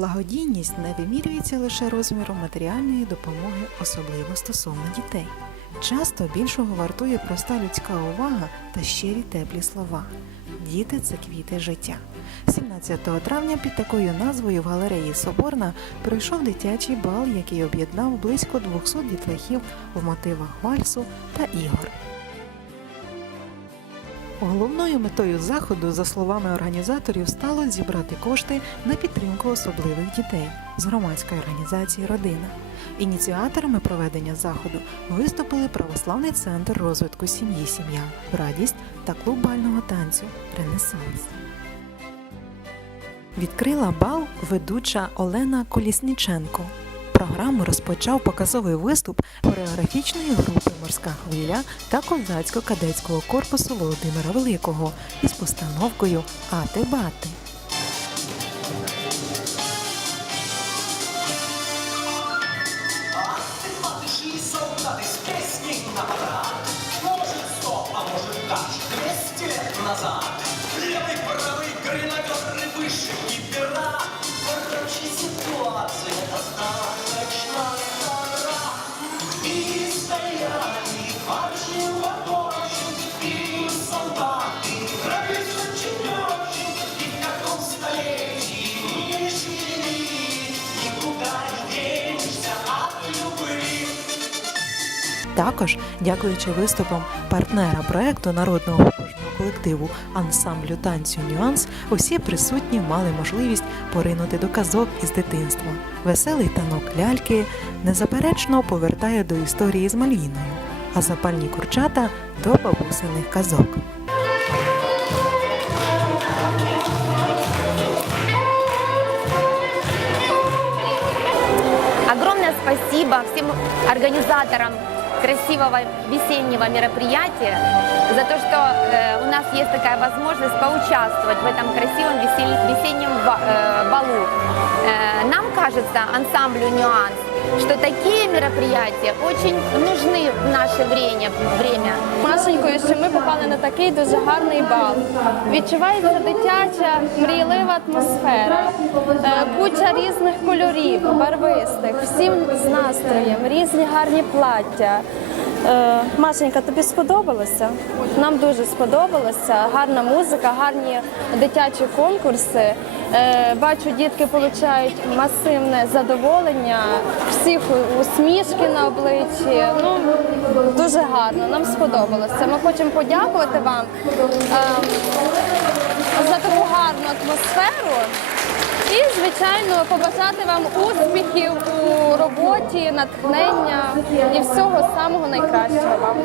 Благодійність не вимірюється лише розміром матеріальної допомоги, особливо стосовно дітей. Часто більшого вартує проста людська увага та щирі теплі слова. Діти це квіти життя. 17 травня під такою назвою в галереї Соборна пройшов дитячий бал, який об'єднав близько 200 дітлахів в мотивах вальсу та ігор. Головною метою заходу, за словами організаторів, стало зібрати кошти на підтримку особливих дітей з громадської організації Родина. Ініціаторами проведення заходу виступили православний центр розвитку сім'ї Сім'я, Радість та клуб бального танцю Ренесанс. Відкрила бал ведуча Олена Колісніченко. Програму розпочав показовий виступ хореографічної групи Морська хвиля та козацько-кадетського корпусу Володимира Великого із постановкою Ати Бати. Матыши и солдаты с песней Також, дякуючи виступам партнера проекту народного художнього колективу ансамблю танцю Нюанс, усі присутні мали можливість поринути до казок із дитинства. Веселий танок ляльки незаперечно повертає до історії з Мальвіною, а запальні курчата до бабусиних казок. Огромное спасибо всем организаторам красивого весеннего мероприятия за то, что э, у нас есть такая возможность поучаствовать в этом красивом весен- весеннем ба- э, балу. Э, нам кажется, ансамблю «Нюанс», что такие мероприятия очень нужны в наше время. время. Машенькою, що ми попали на такий дуже гарний бал. Відчувається дитяча, мрійлива атмосфера, е, куча різних кольорів, барвистих, всім з настроєм, різні гарні плаття. Е, Машенька, тобі сподобалося? Нам дуже сподобалося. Гарна музика, гарні дитячі конкурси. Е, Бачу, дітки отримують масивне задоволення, всіх усмішки на обличчі. Ну, дуже гарно, нам сподобалося. Ми хочемо подякувати вам ем, за таку гарну атмосферу. І, звичайно, побажати вам успіхів у роботі, натхнення і всього самого найкращого вам.